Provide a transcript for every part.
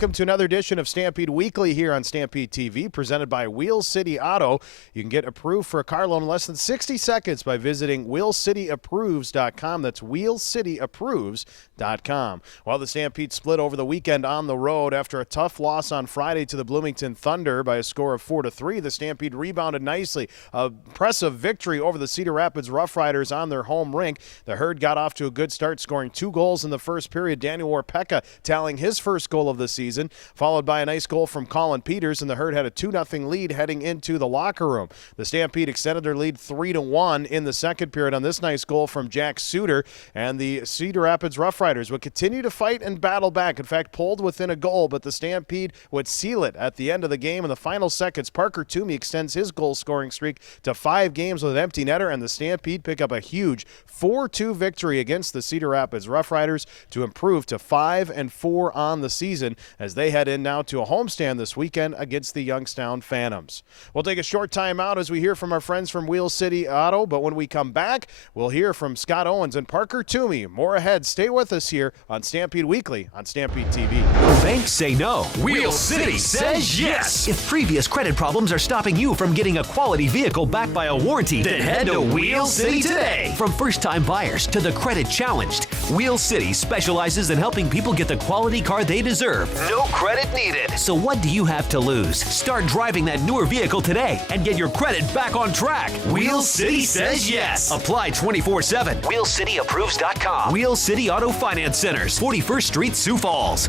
Welcome to another edition of Stampede Weekly here on Stampede TV, presented by Wheel City Auto. You can get approved for a car loan in less than 60 seconds by visiting wheelcityapproves.com. That's wheelcityapproves.com. Well, the Stampede split over the weekend on the road after a tough loss on Friday to the Bloomington Thunder by a score of 4-3. The Stampede rebounded nicely. A impressive victory over the Cedar Rapids Rough Riders on their home rink. The Herd got off to a good start, scoring 2 goals in the first period. Daniel Warpeka tallying his first goal of the season, followed by a nice goal from Colin Peters, and the Herd had a 2-0 lead heading into the locker room. The Stampede extended their lead 3-1 in the second period on this nice goal from Jack Suter, and the Cedar Rapids Rough Riders would continue to fight and battle back. In fact, pulled within a goal, but the Stampede would seal it at the end of the game. In the final seconds, Parker Toomey extends his goal-scoring streak to 5 games with an empty netter, and the Stampede pick up a huge 4-2 victory against the Cedar Rapids Rough Riders to improve to 5-4 on the season as they head in now to a homestand this weekend against the Youngstown Phantoms. We'll take a short time out as we hear from our friends from Wheel City Auto, but when we come back, we'll hear from Scott Owens and Parker Toomey. More ahead. Stay with us here on Stampede Weekly on Stampede TV. Banks say no. Wheel City says yes. If previous credit problems are stopping you from getting a quality vehicle backed by a warranty, then head to Wheel City today. From first-time buyers to the credit challenged, Wheel City specializes in helping people get the quality car they deserve. No credit needed. So what do you have to lose? Start driving that newer vehicle today and get your credit back on track. Wheel City says yes. Apply 24/7. WheelCityApproves.com. Wheel City Auto Finance Centers, 41st Street, Sioux Falls.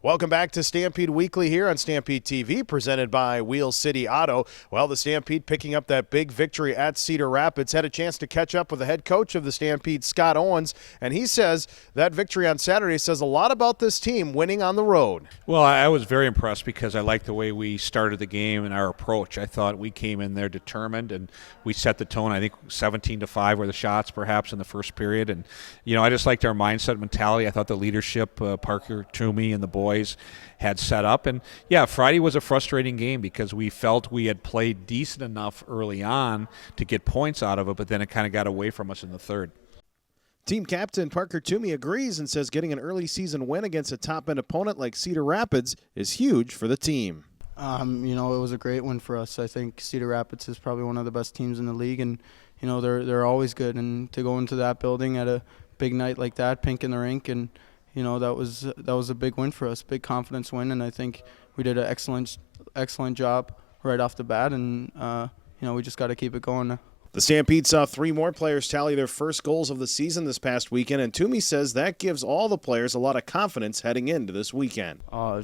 Welcome back to Stampede Weekly here on Stampede TV, presented by Wheel City Auto. Well, the Stampede picking up that big victory at Cedar Rapids. Had a chance to catch up with the head coach of the Stampede, Scott Owens, and he says that victory on Saturday says a lot about this team winning on the road. Well, I was very impressed because I liked the way we started the game and our approach. I thought we came in there determined, and we set the tone. I think 17-5 were the shots perhaps in the first period. And, I just liked our mindset mentality. I thought the leadership, Parker Toomey and the boys had set up. And yeah, Friday was a frustrating game because we felt we had played decent enough early on to get points out of it, but then it kind of got away from us in the third. Team captain Parker Toomey agrees and says getting an early season win against a top-end opponent like Cedar Rapids is huge for the team. It was a great win for us. I think Cedar Rapids is probably one of the best teams in the league, and they're always good. And to go into that building at a big night like that, pink in the rink, and that was a big win for us, big confidence win, and I think we did an excellent job right off the bat, and we just got to keep it going now. The Stampede saw 3 more players tally their first goals of the season this past weekend, and Toomey says that gives all the players a lot of confidence heading into this weekend.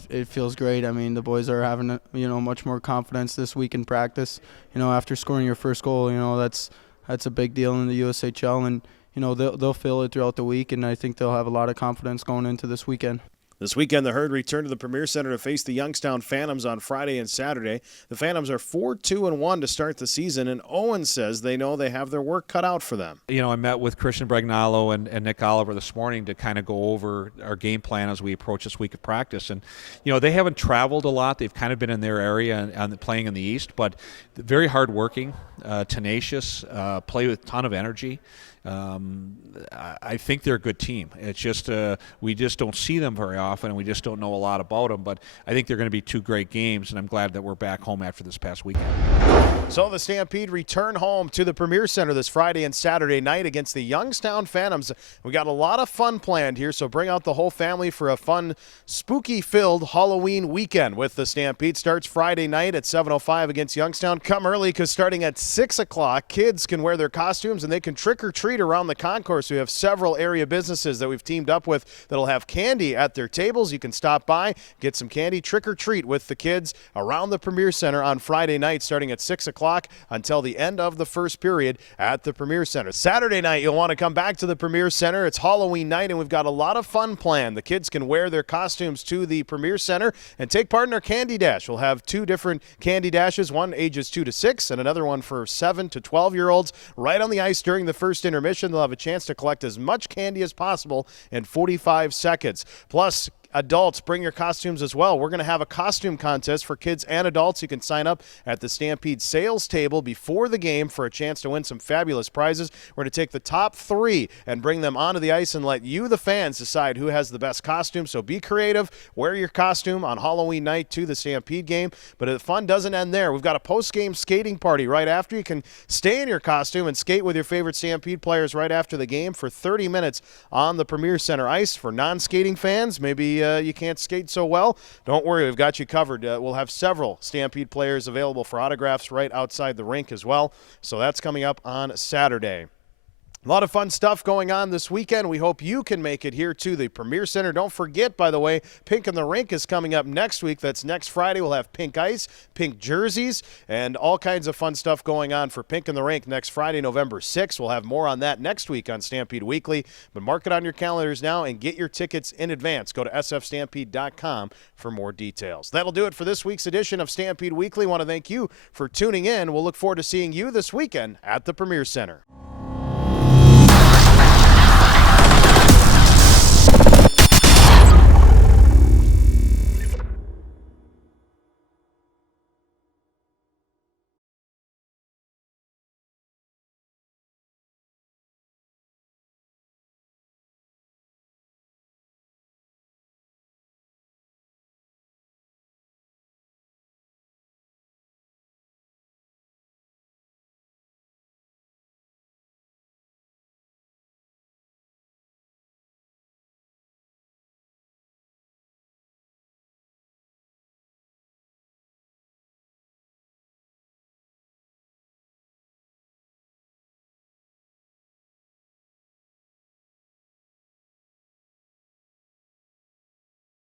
It feels great. I mean, the boys are having much more confidence this week in practice. After scoring your first goal, that's a big deal in the USHL, and they'll feel it throughout the week, and I think they'll have a lot of confidence going into this weekend. This weekend, the Herd returned to the Premier Center to face the Youngstown Phantoms on Friday and Saturday. The Phantoms are 4-2-1 to start the season, and Owen says they know they have their work cut out for them. I met with Christian Bregnalo and Nick Oliver this morning to kind of go over our game plan as we approach this week of practice. And, they haven't traveled a lot. They've kind of been in their area and playing in the East, but very hardworking, tenacious, play with a ton of energy. I think they're a good team. It's just we just don't see them very often, and we just don't know a lot about them. But I think they're going to be 2 great games, and I'm glad that we're back home after this past weekend. So the Stampede return home to the Premier Center this Friday and Saturday night against the Youngstown Phantoms. We got a lot of fun planned here, so bring out the whole family for a fun, spooky-filled Halloween weekend with the Stampede. Starts Friday night at 7:05 against Youngstown. Come early because starting at 6 o'clock, kids can wear their costumes and they can trick-or-treat around the concourse. We have several area businesses that we've teamed up with that'll have candy at their tables. You can stop by, get some candy, trick-or-treat with the kids around the Premier Center on Friday night starting at 6 o'clock until the end of the first period at the Premier Center. Saturday night, you'll want to come back to the Premier Center. It's Halloween night, and we've got a lot of fun planned. The kids can wear their costumes to the Premier Center and take part in our Candy Dash. We'll have 2 different Candy Dashes, one ages 2 to 6 and another one for 7 to 12-year-olds. Right on the ice during the first intermission, they'll have a chance to collect as much candy as possible in 45 seconds. Plus, adults, bring your costumes as well. We're going to have a costume contest for kids and adults. You can sign up at the Stampede sales table before the game for a chance to win some fabulous prizes. We're going to take the top 3 and bring them onto the ice and let you, the fans, decide who has the best costume. So be creative. Wear your costume on Halloween night to the Stampede game. But the fun doesn't end there. We've got a post-game skating party right after. You can stay in your costume and skate with your favorite Stampede players right after the game for 30 minutes on the Premier Center ice. For non-skating fans, maybe you can't skate so well. Don't worry, we've got you covered. We'll have several Stampede players available for autographs right outside the rink as well. So that's coming up on Saturday. A lot of fun stuff going on this weekend. We hope you can make it here to the Premier Center. Don't forget, by the way, Pink in the Rink is coming up next week. That's next Friday. We'll have pink ice, pink jerseys, and all kinds of fun stuff going on for Pink in the Rink next Friday, November 6th. We'll have more on that next week on Stampede Weekly. But mark it on your calendars now and get your tickets in advance. Go to sfstampede.com for more details. That'll do it for this week's edition of Stampede Weekly. I want to thank you for tuning in. We'll look forward to seeing you this weekend at the Premier Center.